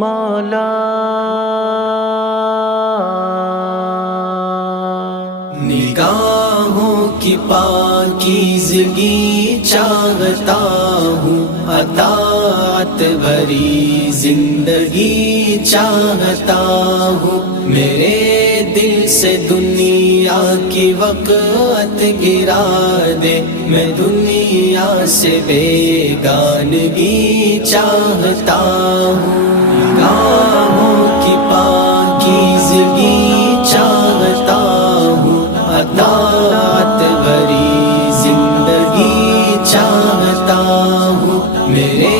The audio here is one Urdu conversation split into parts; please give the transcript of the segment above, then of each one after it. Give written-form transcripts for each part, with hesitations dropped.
مولا نگاہوں کی پاکیزگی چاہتا ہوں، اطاعت بھری زندگی چاہتا ہوں، میرے دل سے دنیا کی وقت گرا دے، میں دنیا سے بیگانگی چاہتا ہوں، نگاہوں کی پاکیزگی چاہتا ہوں، اطاعت بھری زندگی چاہتا ہوں، میرے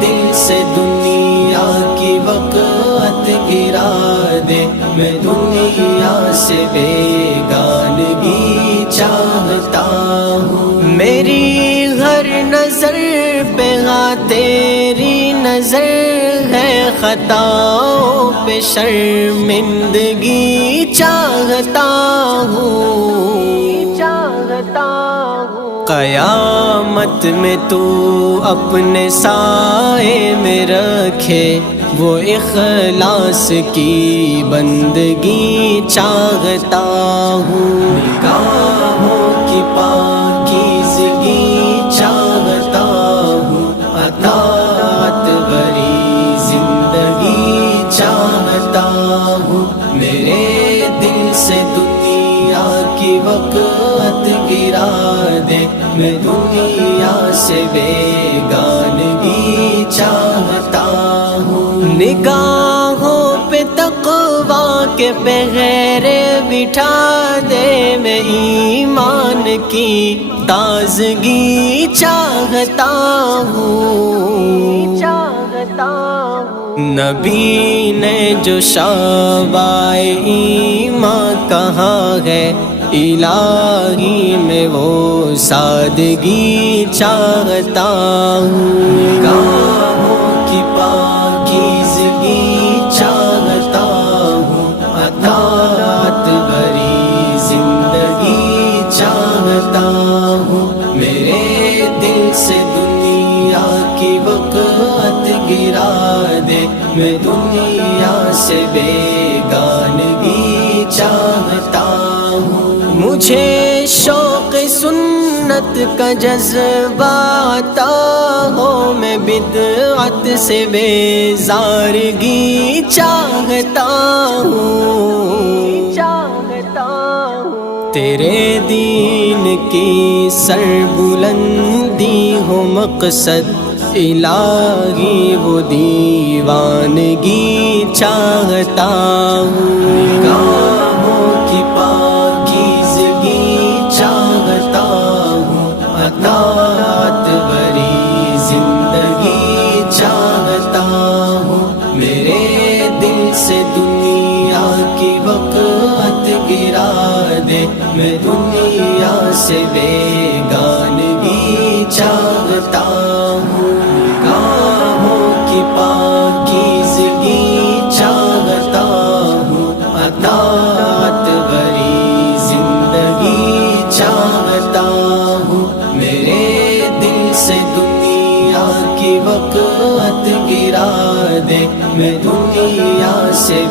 دل سے دنیا کی وقت گرا دے، میں دنیا سے بیگانگی چاہتا ہوں، میری ہر نظر پہ تیری نظر ہے، خطاؤں پہ شرمندگی چاہتا ہوں، قیامت میں تو اپنے سائے میں رکھے، وہ اخلاص کی بندگی چاہتا ہوں، نگاہوں کی پاکیزگی چاہتا ہوں، اطاعت بھری زندگی چاہتا ہوں، میرے دل سے دنیا کی وقت گرا دے، میں دنیا سے بیگانگی چاہتا ہوں، نگاہوں پہ تقویٰ کے پہرے بٹھا دے، میں ایمان کی تازگی چاہتا ہوں، نبی نے جو شعبۂ ایمان کہا ہے، الہی میں وہ سادگی چاہتا ہوں، نگاہوں کی پاکیزگی چاہتا ہوں، اطاعت بھری زندگی چاہتا ہوں، میرے دل سے دنیا کی وقت گرا دے، میں دنیا سے بیگانگی چاہتا ہوں، مجھے شوق سنت کا جذبہ عطا ہو، میں بدعت سے بیزارگی چاہتا ہوں، تیرے دین کی سربلندی ہو مقصد، الہی وہ دیوانگی چاہتا ہوں، نگاہوں کی پاکیزگی چاہتا ہوں، اطاعت بھری زندگی چاہتا ہوں، میرے دل سے دنیا کی وقت گرا دے، میں دنیا سے بیگانگی چاہتا ہوں، نگاہوں کی پاکیزگی چاہتا ہوں، اطاعت بھری زندگی چاہتا ہوں، میرے دل سے دنیا کی وقت گرا دے، میں دنیا سے